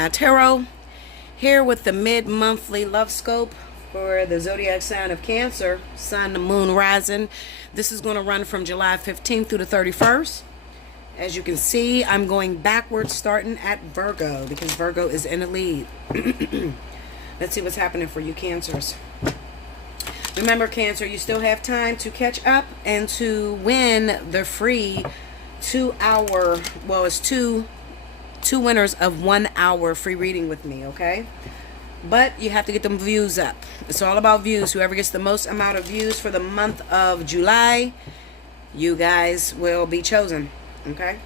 Allseeingeyetarot, here with the mid-monthly love scope for the zodiac sign of Cancer, Sun, the Moon, Rising. This is going to run from July 15th through the 31st. As you can see, I'm going backwards, starting at Virgo, because Virgo is in the lead. Let's see what's happening for you Cancers. Remember, Cancer, you still have time to catch up and to win the free 2-hour, well, it's two winners of 1 hour free reading with me, okay? But you have to get them views up. It's all about views. Whoever gets the most amount of views for the month of July, you guys will be chosen, okay?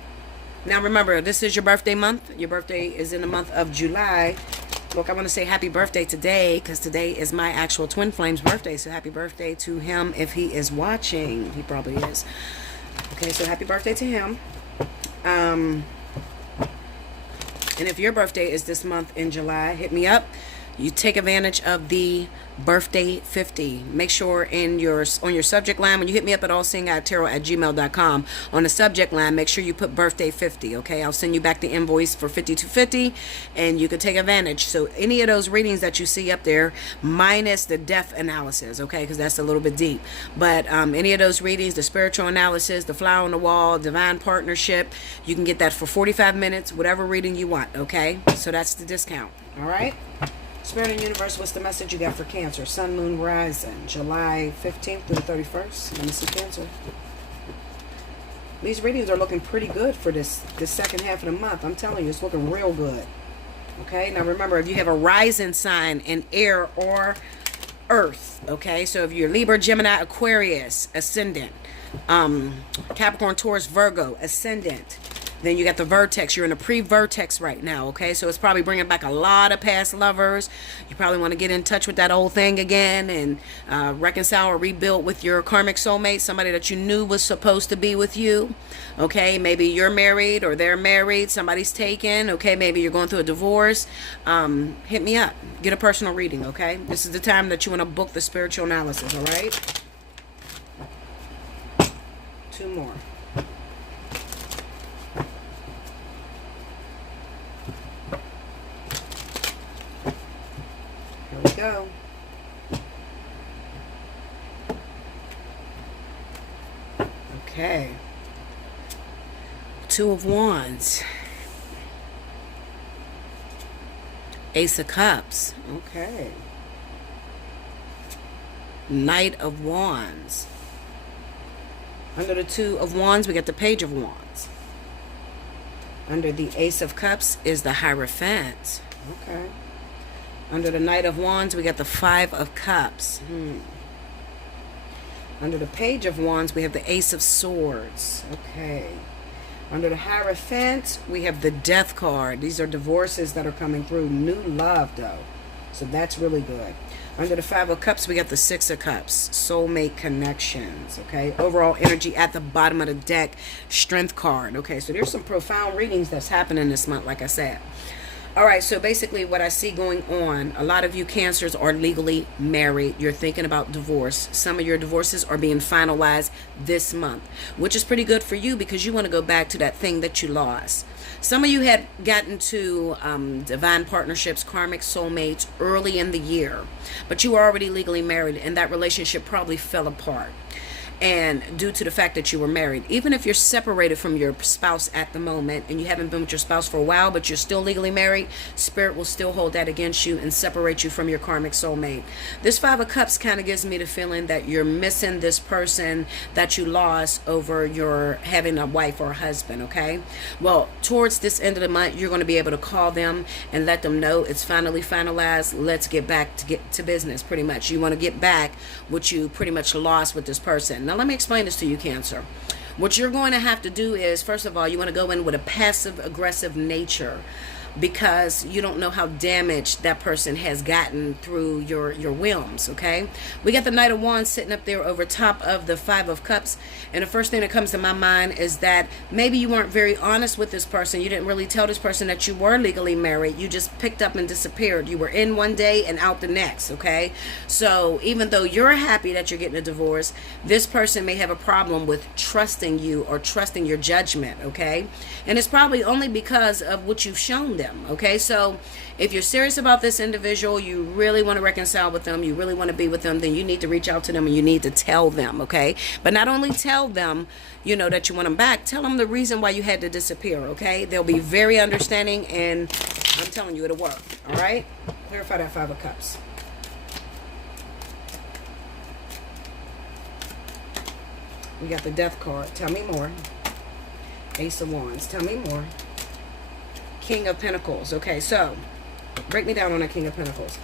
Now remember, this is your birthday month. Your birthday is in the month of July. Look, I want to say happy birthday today, because today is my actual twin flame's birthday. So happy birthday to him if he is watching. He probably is. Okay, so happy birthday to him. And if your birthday is this month in July, hit me up. You take advantage of the birthday 50. Make sure on your subject line, when you hit me up at allseeingeyetarot@gmail.com, on the subject line, make sure you put birthday 50, okay? I'll send you back the invoice for 5250, and you can take advantage. So any of those readings that you see up there, minus the death analysis, okay, because that's a little bit deep. But any of those readings, the spiritual analysis, the flower on the wall, divine partnership, you can get that for 45 minutes, whatever reading you want, okay? So that's the discount, all right? Spirit and Universe, what's the message you got for Cancer? Sun, Moon, Rising, July 15th through the 31st. Let me see Cancer. These readings are looking pretty good for this second half of the month. I'm telling you, it's looking real good. Okay, now remember, if you have a rising sign in air or earth, okay, so if you're Libra, Gemini, Aquarius, ascendant, Capricorn, Taurus, Virgo, ascendant, then you got the vertex. You're in a pre-vertex right now, okay? So it's probably bringing back a lot of past lovers. You probably want to get in touch with that old thing again and reconcile or rebuild with your karmic soulmate, somebody that you knew was supposed to be with you, okay? Maybe you're married or they're married. Somebody's taken, okay? Maybe you're going through a divorce. Hit me up. Get a personal reading, okay? This is the time that you want to book the spiritual analysis, all right? 2 more. Go. Okay. 2 of Wands. Ace of Cups. Okay. Knight of Wands. Under the 2 of Wands, we got the Page of Wands. Under the Ace of Cups is the Hierophant. Okay. Under the Knight of Wands, we got the 5 of Cups. Under the Page of Wands, we have the Ace of Swords. Okay. Under the Hierophant, we have the Death card. These are divorces that are coming through. New love, though. So that's really good. Under the 5 of Cups, we got the 6 of Cups. Soulmate connections. Okay. Overall energy at the bottom of the deck. Strength card. Okay. So there's some profound readings that's happening this month, like I said. All right, so basically what I see going on, a lot of you Cancers are legally married. You're thinking about divorce. Some of your divorces are being finalized this month, which is pretty good for you because you want to go back to that thing that you lost. Some of you had gotten to divine partnerships, karmic soulmates early in the year, but you were already legally married and that relationship probably fell apart. And due to the fact that you were married, even if you're separated from your spouse at the moment and you haven't been with your spouse for a while, but you're still legally married, Spirit will still hold that against you and separate you from your karmic soulmate. This 5 of Cups kind of gives me the feeling that you're missing this person that you lost over your having a wife or a husband, okay? Well, towards this end of the month, you're going to be able to call them and let them know it's finally finalized. Let's get back to business, pretty much. You want to get back what you pretty much lost with this person. Now, let me explain this to you, Cancer. What you're going to have to do is, first of all, you want to go in with a passive-aggressive nature because you don't know how damaged that person has gotten through your whims, okay? We got the Knight of Wands sitting up there over top of the 5 of Cups, and the first thing that comes to my mind is that maybe you weren't very honest with this person. You didn't really tell this person that you were legally married. You just picked up and disappeared. You were in one day and out the next, okay? So even though you're happy that you're getting a divorce, this person may have a problem with trusting you or trusting your judgment, okay? And it's probably only because of what you've shown them. them. Okay, so if you're serious about this individual, you really want to reconcile with them, you really want to be with them, then you need to reach out to them and you need to tell them. Okay, but not only tell them, you know, that you want them back, tell them the reason why you had to disappear. Okay, they'll be very understanding, and I'm telling you, it'll work. All right, clarify that Five of Cups. We got the Death card. Tell me more. Ace of Wands. Tell me more. King of Pentacles. Okay, so break me down on the King of Pentacles.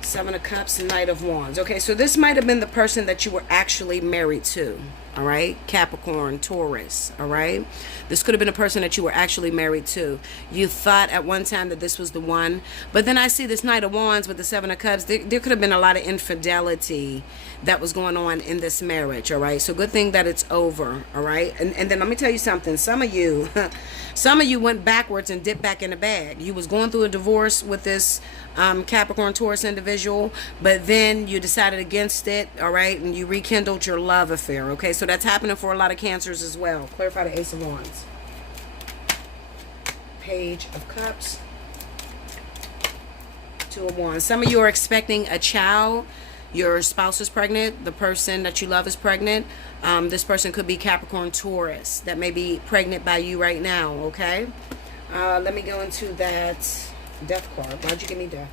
Seven of Cups and Knight of Wands. Okay, so this might have been the person that you were actually married to. All right, Capricorn, Taurus. All right, this could have been a person that you were actually married to. You thought at one time that this was the one, but then I see this Knight of Wands with the Seven of Cups. There could have been a lot of infidelity that was going on in this marriage. All right, so good thing that it's over. All right, and then let me tell you something. Some of you went backwards and dipped back in the bag. You was going through a divorce with this Capricorn, Taurus individual, but then you decided against it. All right, and you rekindled your love affair. Okay, so that's happening for a lot of Cancers as well. Clarify the Ace of Wands. Page of Cups. Two of Wands. Some of you are expecting a child. Your spouse is pregnant. The person that you love is pregnant. This person could be Capricorn, Taurus that may be pregnant by you right now. Okay, let me go into that Death card. Why'd you give me Death?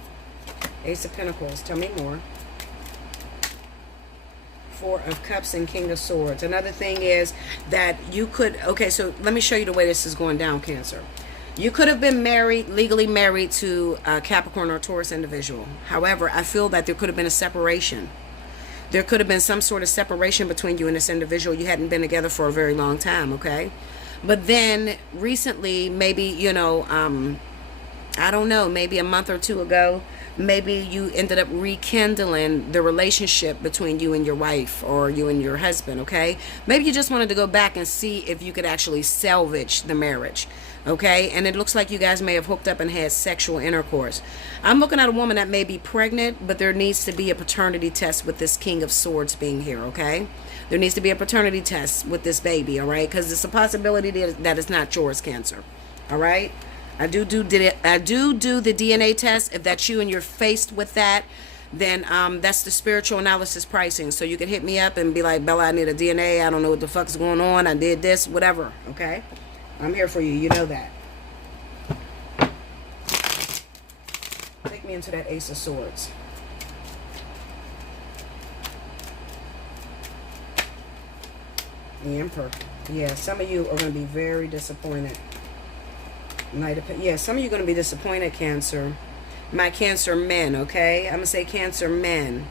Ace of Pentacles. Tell me more. Four of Cups and King of Swords. Another thing is that you could, okay, so let me show you the way this is going down, Cancer. You could have been married, legally married to a Capricorn or Taurus individual. However, I feel that there could have been a separation. There could have been some sort of separation between you and this individual. You hadn't been together for a very long time, okay? But then recently, maybe, you know, I don't know, maybe a month or two ago, maybe you ended up rekindling the relationship between you and your wife or you and your husband, okay? Maybe you just wanted to go back and see if you could actually salvage the marriage, okay? And it looks like you guys may have hooked up and had sexual intercourse. I'm looking at a woman that may be pregnant, but there needs to be a paternity test with this King of Swords being here, okay? There needs to be a paternity test with this baby, all right? Because it's a possibility that it's not yours, Cancer, all right? I do the DNA test. If that's you and you're faced with that, then that's the spiritual analysis pricing. So you can hit me up and be like, Bella, I need a DNA. I don't know what the fuck is going on. I did this, whatever. Okay? I'm here for you. You know that. Take me into that Ace of Swords. The Emperor. Yeah, some of you are going to be very disappointed. Yeah, some of you are going to be disappointed, Cancer. My Cancer men, okay? I'm going to say Cancer men.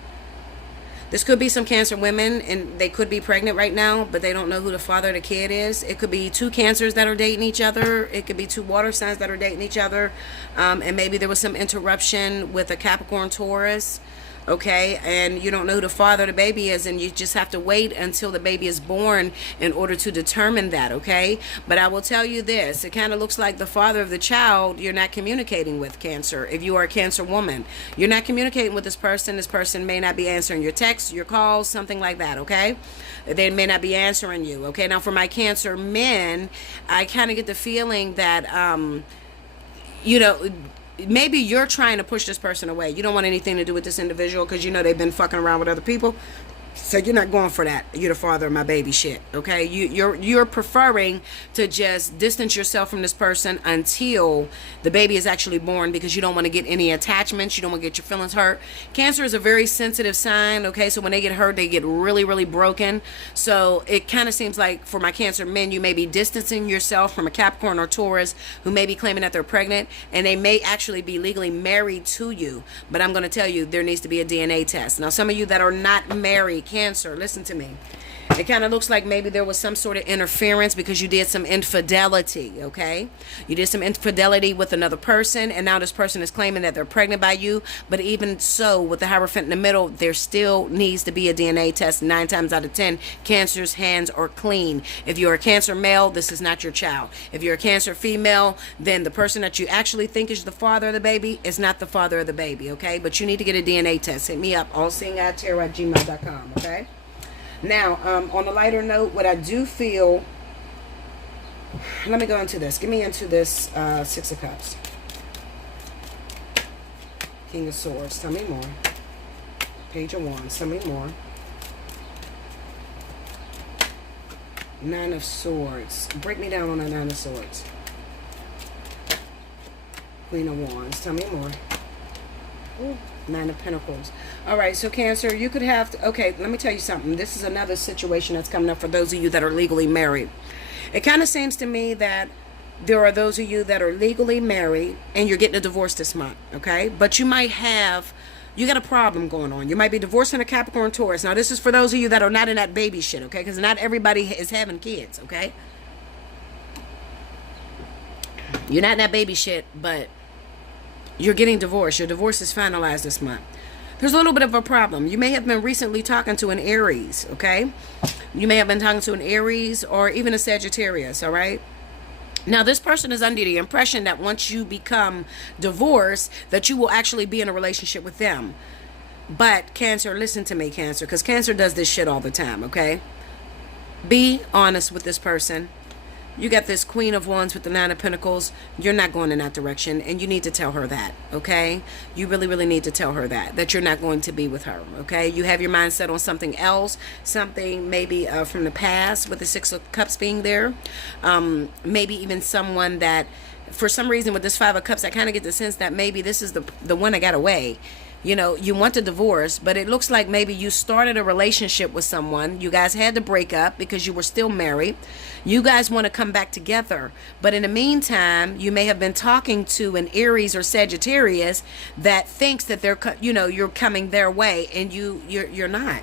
This could be some Cancer women, and they could be pregnant right now, but they don't know who the father of the kid is. It could be two Cancers that are dating each other. It could be two water signs that are dating each other. And maybe there was some interruption with a Capricorn, Taurus. Okay, and you don't know who the father of the baby is, and you just have to wait until the baby is born in order to determine that, okay? But I will tell you this, it kind of looks like the father of the child you're not communicating with, Cancer. If you are a Cancer woman, you're not communicating with this person. This person may not be answering your texts, your calls, something like that, okay? They may not be answering you, okay? Now, for my Cancer men, I kind of get the feeling that, you know, maybe you're trying to push this person away. You don't want anything to do with this individual because you know they've been fucking around with other people. So you're not going for that. You're the father of my baby shit. Okay? You're preferring to just distance yourself from this person until the baby is actually born because you don't want to get any attachments. You don't want to get your feelings hurt. Cancer is a very sensitive sign. Okay? So when they get hurt, they get really, really broken. So it kind of seems like for my Cancer men, you may be distancing yourself from a Capricorn or Taurus who may be claiming that they're pregnant, and they may actually be legally married to you. But I'm going to tell you, there needs to be a DNA test. Now, some of you that are not married, Cancer, listen to me. It kind of looks like maybe there was some sort of interference because you did some infidelity, okay? You did some infidelity with another person, and now this person is claiming that they're pregnant by you. But even so, with the Hierophant in the middle, there still needs to be a DNA test. 9 times out of 10, Cancer's hands are clean. If you're a Cancer male, this is not your child. If you're a Cancer female, then the person that you actually think is the father of the baby is not the father of the baby, okay? But you need to get a DNA test. Hit me up, allseeingeyetarot@gmail.com, okay? Now, on a lighter note, what I do feel Let me go into this. Get me into this Six of Cups. King of Swords. Tell me more. Page of Wands. Tell me more. Nine of Swords. Break me down on that Nine of Swords. Queen of Wands. Tell me more. Ooh, Nine of Pentacles. All right, so Cancer, you could have to, okay, let me tell you something. This is another situation that's coming up for those of you that are legally married. It kind of seems to me that there are those of you that are legally married and you're getting a divorce this month, okay? But you might have, you got a problem going on. You might be divorcing a Capricorn Taurus. Now, this is for those of you that are not in that baby shit, okay? Because not everybody is having kids, okay? You're not in that baby shit, but you're getting divorced. Your divorce is finalized this month. There's a little bit of a problem. You may have been recently talking to an Aries, okay? You may have been talking to an Aries or even a Sagittarius, all right? Now, this person is under the impression that once you become divorced, that you will actually be in a relationship with them. But, Cancer, listen to me, Cancer, because Cancer does this shit all the time, okay? Be honest with this person. You got this Queen of Wands with the Nine of Pentacles. You're not going in that direction, and you need to tell her that, okay? You really, really need to tell her that you're not going to be with her, okay? You have your mind set on something else, something maybe from the past with the Six of Cups being there. Maybe even someone that, for some reason with this Five of Cups, I kind of get the sense that maybe this is the one that got away. You know, you want a divorce, but it looks like maybe you started a relationship with someone. You guys had to break up because you were still married. You guys want to come back together. But in the meantime, you may have been talking to an Aries or Sagittarius that thinks that they're, you know, you're coming their way, and you're not.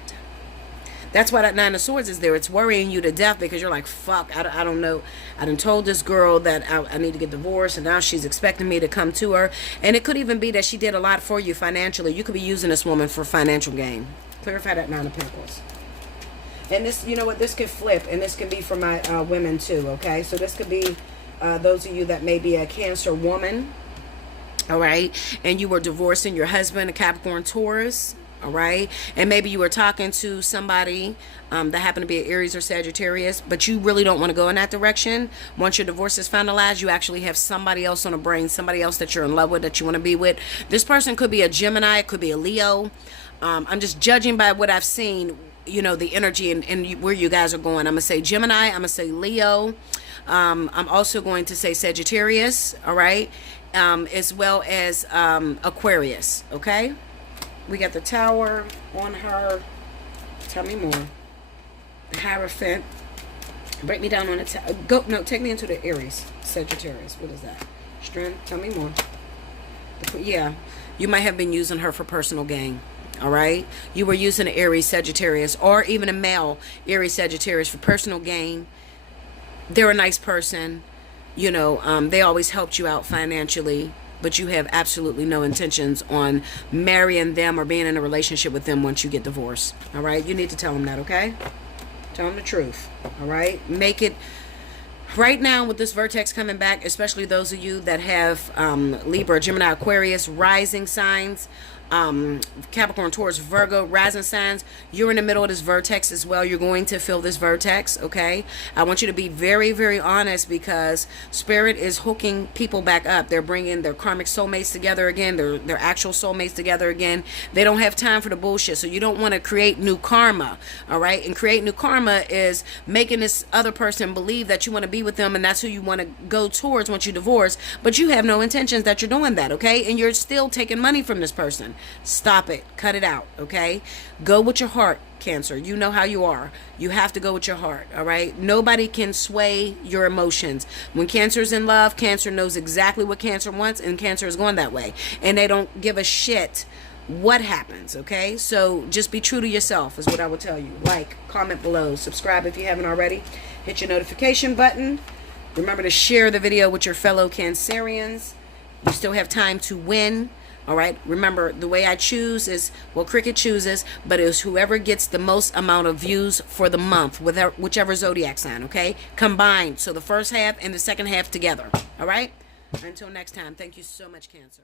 That's why that Nine of Swords is there. It's worrying you to death because you're like, fuck, I don't know. I done told this girl that I need to get divorced, and now she's expecting me to come to her. And it could even be that she did a lot for you financially. You could be using this woman for financial gain. Clarify that Nine of Pentacles. And this, you know what, this could flip, and this could be for my women too, okay? So this could be those of you that may be a Cancer woman, all right? And you were divorcing your husband, a Capricorn Taurus, all right? And maybe you were talking to somebody that happened to be an Aries or Sagittarius, but you really don't want to go in that direction. Once your divorce is finalized, you actually have somebody else on the brain, somebody else that you're in love with, that you want to be with. This person could be a Gemini, it could be a Leo. I'm just judging by what I've seen, you know, the energy and where you guys are going. I'm going to say Gemini, I'm going to say Leo. I'm also going to say Sagittarius, all right? As well as Aquarius, okay? We got the Tower on her. Tell me more. The Hierophant. Break me down on the take me into the Aries, Sagittarius. What is that? Strength. Tell me more. Yeah, you might have been using her for personal gain. All right, you were using an Aries, Sagittarius, or even a male Aries, Sagittarius for personal gain. They're a nice person. You know, they always helped you out financially. But you have absolutely no intentions on marrying them or being in a relationship with them once you get divorced. All right? You need to tell them that, okay? Tell them the truth. All right? Make it... Right now, with this vertex coming back, especially those of you that have Libra, Gemini, Aquarius, rising signs, Capricorn, Taurus, Virgo, rising signs, you're in the middle of this vertex as well. You're going to feel this vertex, okay? I want you to be very, very honest, because Spirit is hooking people back up. They're bringing their karmic soulmates together again, their actual soulmates together again. They don't have time for the bullshit, so you don't want to create new karma, all right? And create new karma is making this other person believe that you want to be with them, and that's who you want to go towards once you divorce, but you have no intentions that you're doing that, okay? And you're still taking money from this person. Stop it. Cut it out, okay? Go with your heart, Cancer. You know how you are. You have to go with your heart, all right? Nobody can sway your emotions. When Cancer's in love, Cancer knows exactly what Cancer wants, and Cancer is going that way. And they don't give a shit what happens, okay? So just be true to yourself is what I will tell you. Like, comment below, subscribe if you haven't already. Hit your notification button. Remember to share the video with your fellow Cancerians. You still have time to win. All right. Remember, the way I choose is, well, Cricket chooses, but it's whoever gets the most amount of views for the month, with whichever zodiac sign. Okay. Combined. So the first half and the second half together. All right. Until next time. Thank you so much, Cancer.